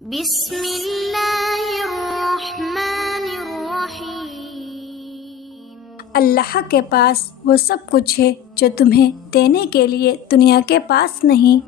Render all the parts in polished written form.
بسم اللہ الرحمن الرحیم۔ اللہ کے پاس وہ سب کچھ ہے جو تمہیں دینے کے لیے دنیا کے پاس نہیں۔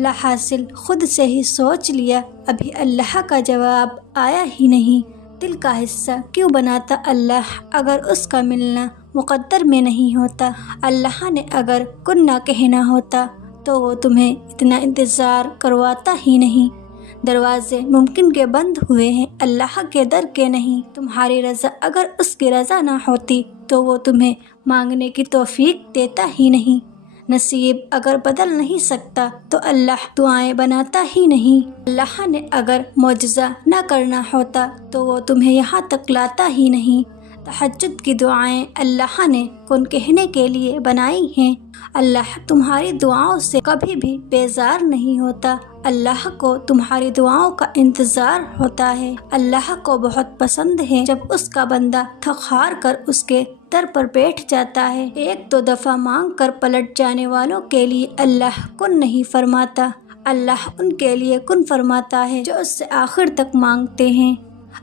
لحاصل خود سے ہی سوچ لیا، ابھی اللہ کا جواب آیا ہی نہیں۔ دل کا حصہ کیوں بناتا اللہ اگر اس کا ملنا مقدر میں نہیں ہوتا؟ اللہ نے اگر کن نہ کہنا ہوتا تو وہ تمہیں اتنا انتظار کرواتا ہی نہیں۔ دروازے ممکن کے بند ہوئے ہیں، اللہ کے در کے نہیں۔ تمہاری رضا اگر اس کی رضا نہ ہوتی تو وہ تمہیں مانگنے کی توفیق دیتا ہی نہیں۔ نصیب اگر بدل نہیں سکتا تو اللہ دعائیں بناتا ہی نہیں۔ اللہ نے اگر معجزہ نہ کرنا ہوتا تو وہ تمہیں یہاں تک لاتا ہی نہیں۔ تہجد کی دعائیں اللہ نے کن کہنے کے لیے بنائی ہیں۔ اللہ تمہاری دعاؤں سے کبھی بھی بیزار نہیں ہوتا۔ اللہ کو تمہاری دعاؤں کا انتظار ہوتا ہے۔ اللہ کو بہت پسند ہے جب اس کا بندہ تھک ہار کر اس کے در پر بیٹھ جاتا ہے۔ ایک دو دفعہ مانگ کر پلٹ جانے والوں کے لیے اللہ کن نہیں فرماتا، اللہ ان کے لیے کن فرماتا ہے جو اس سے آخر تک مانگتے ہیں۔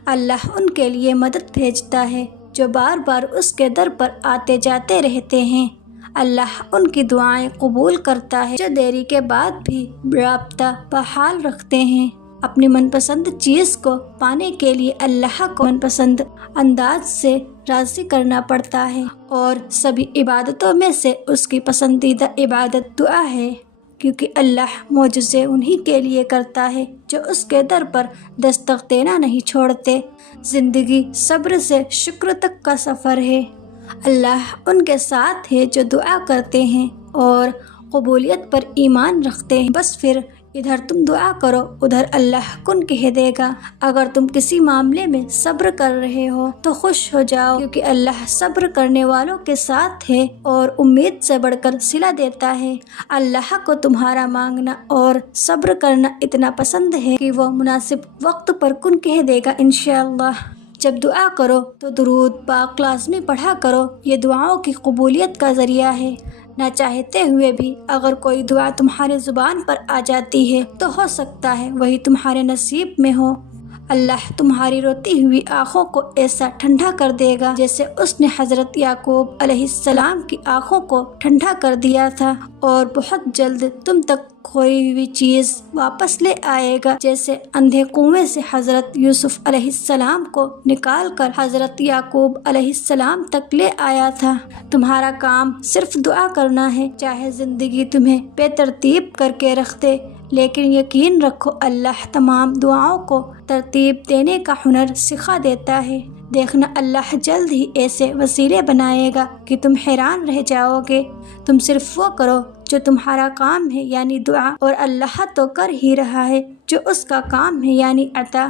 اللہ ان کے لیے مدد بھیجتا ہے جو بار بار اس کے در پر آتے جاتے رہتے ہیں۔ اللہ ان کی دعائیں قبول کرتا ہے جو دیری کے بعد بھی رابطہ بحال رکھتے ہیں۔ اپنی من پسند چیز کو پانے کے لیے اللہ کو من پسند انداز سے راضی کرنا پڑتا ہے، اور سبھی عبادتوں میں سے اس کی پسندیدہ عبادت دعا ہے، کیونکہ اللہ معجزے انہی کے لیے کرتا ہے جو اس کے در پر دستک دینا نہیں چھوڑتے۔ زندگی صبر سے شکر تک کا سفر ہے۔ اللہ ان کے ساتھ ہے جو دعا کرتے ہیں اور قبولیت پر ایمان رکھتے ہیں۔ بس پھر ادھر تم دعا کرو، ادھر اللہ کن کہہ دے گا۔ اگر تم کسی معاملے میں صبر کر رہے ہو تو خوش ہو جاؤ، کیونکہ اللہ صبر کرنے والوں کے ساتھ ہے اور امید سے بڑھ کر صلہ دیتا ہے۔ اللہ کو تمہارا مانگنا اور صبر کرنا اتنا پسند ہے کہ وہ مناسب وقت پر کن کہہ دے گا انشاءاللہ۔ جب دعا کرو تو درود پاک لازمی پڑھا کرو، یہ دعاؤں کی قبولیت کا ذریعہ ہے۔ نہ چاہتے ہوئے بھی اگر کوئی دعا تمہارے زبان پر آ جاتی ہے تو ہو سکتا ہے وہی تمہارے نصیب میں ہو۔ اللہ تمہاری روتی ہوئی آنکھوں کو ایسا ٹھنڈا کر دے گا جیسے اس نے حضرت یعقوب علیہ السلام کی آنکھوں کو ٹھنڈا کر دیا تھا، اور بہت جلد تم تک کھوئی ہوئی چیز واپس لے آئے گا، جیسے اندھے کنویں سے حضرت یوسف علیہ السلام کو نکال کر حضرت یعقوب علیہ السلام تک لے آیا تھا۔ تمہارا کام صرف دعا کرنا ہے، چاہے زندگی تمہیں بے ترتیب کر کے رکھ دے، لیکن یقین رکھو اللہ تمام دعاؤں کو ترتیب دینے کا ہنر سکھا دیتا ہے۔ دیکھنا اللہ جلد ہی ایسے وسیلے بنائے گا کہ تم حیران رہ جاؤ گے۔ تم صرف وہ کرو جو تمہارا کام ہے یعنی دعا، اور اللہ تو کر ہی رہا ہے جو اس کا کام ہے یعنی عطا۔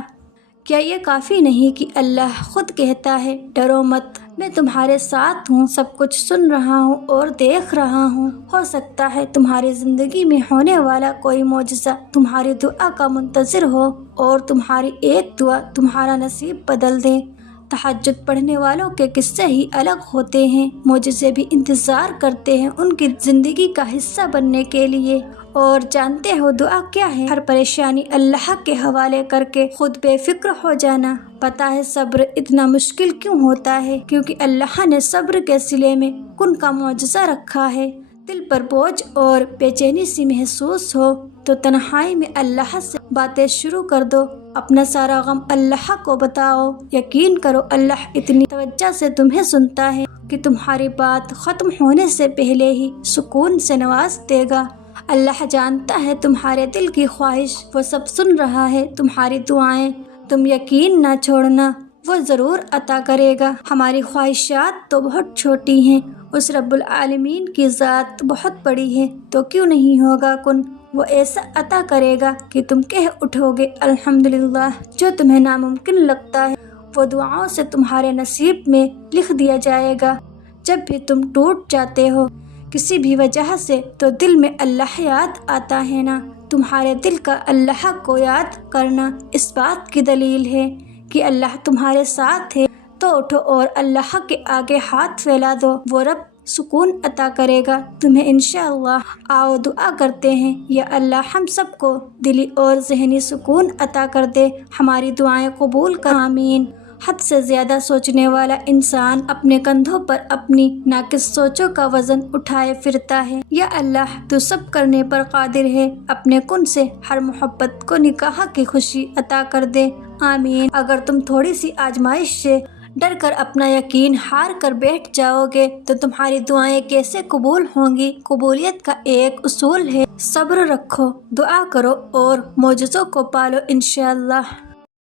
کیا یہ کافی نہیں کہ اللہ خود کہتا ہے ڈرو مت، میں تمہارے ساتھ ہوں، سب کچھ سن رہا ہوں اور دیکھ رہا ہوں۔ ہو سکتا ہے تمہاری زندگی میں ہونے والا کوئی معجزہ تمہاری دعا کا منتظر ہو اور تمہاری ایک دعا تمہارا نصیب بدل دے۔ تہجد پڑھنے والوں کے قصے ہی الگ ہوتے ہیں، معجزے بھی انتظار کرتے ہیں ان کی زندگی کا حصہ بننے کے لیے۔ اور جانتے ہو دعا کیا ہے؟ ہر پریشانی اللہ کے حوالے کر کے خود بے فکر ہو جانا۔ پتہ ہے صبر اتنا مشکل کیوں ہوتا ہے؟ کیونکہ اللہ نے صبر کے صلے میں کن کا معجزہ رکھا ہے۔ دل پر بوجھ اور بے چینی سی محسوس ہو تو تنہائی میں اللہ سے باتیں شروع کر دو، اپنا سارا غم اللہ کو بتاؤ۔ یقین کرو اللہ اتنی توجہ سے تمہیں سنتا ہے کہ تمہاری بات ختم ہونے سے پہلے ہی سکون سے نواز دے گا۔ اللہ جانتا ہے تمہارے دل کی خواہش، وہ سب سن رہا ہے تمہاری دعائیں۔ تم یقین نہ چھوڑنا، وہ ضرور عطا کرے گا۔ ہماری خواہشات تو بہت چھوٹی ہیں، اس رب العالمین کی ذات بہت بڑی ہے، تو کیوں نہیں ہوگا کن؟ وہ ایسا عطا کرے گا کہ تم کہہ اٹھو گے الحمدللہ۔ جو تمہیں ناممکن لگتا ہے وہ دعاؤں سے تمہارے نصیب میں لکھ دیا جائے گا۔ جب بھی تم ٹوٹ جاتے ہو کسی بھی وجہ سے تو دل میں اللہ یاد آتا ہے نا؟ تمہارے دل کا اللہ کو یاد کرنا اس بات کی دلیل ہے کہ اللہ تمہارے ساتھ ہے۔ تو اٹھو اور اللہ کے آگے ہاتھ پھیلا دو، وہ رب سکون عطا کرے گا تمہیں انشاءاللہ۔ آؤ دعا کرتے ہیں، یا اللہ ہم سب کو دلی اور ذہنی سکون عطا کر دے، ہماری دعائیں قبول کر، آمین۔ حد سے زیادہ سوچنے والا انسان اپنے کندھوں پر اپنی ناقص سوچوں کا وزن اٹھائے پھرتا ہے۔ یا اللہ تو سب کرنے پر قادر ہے، اپنے کن سے ہر محبت کو نکاح کی خوشی عطا کر دے، آمین۔ اگر تم تھوڑی سی آزمائش سے ڈر کر اپنا یقین ہار کر بیٹھ جاؤ گے تو تمہاری دعائیں کیسے قبول ہوں گی؟ قبولیت کا ایک اصول ہے، صبر رکھو، دعا کرو اور معجزوں کو پالو انشاءاللہ۔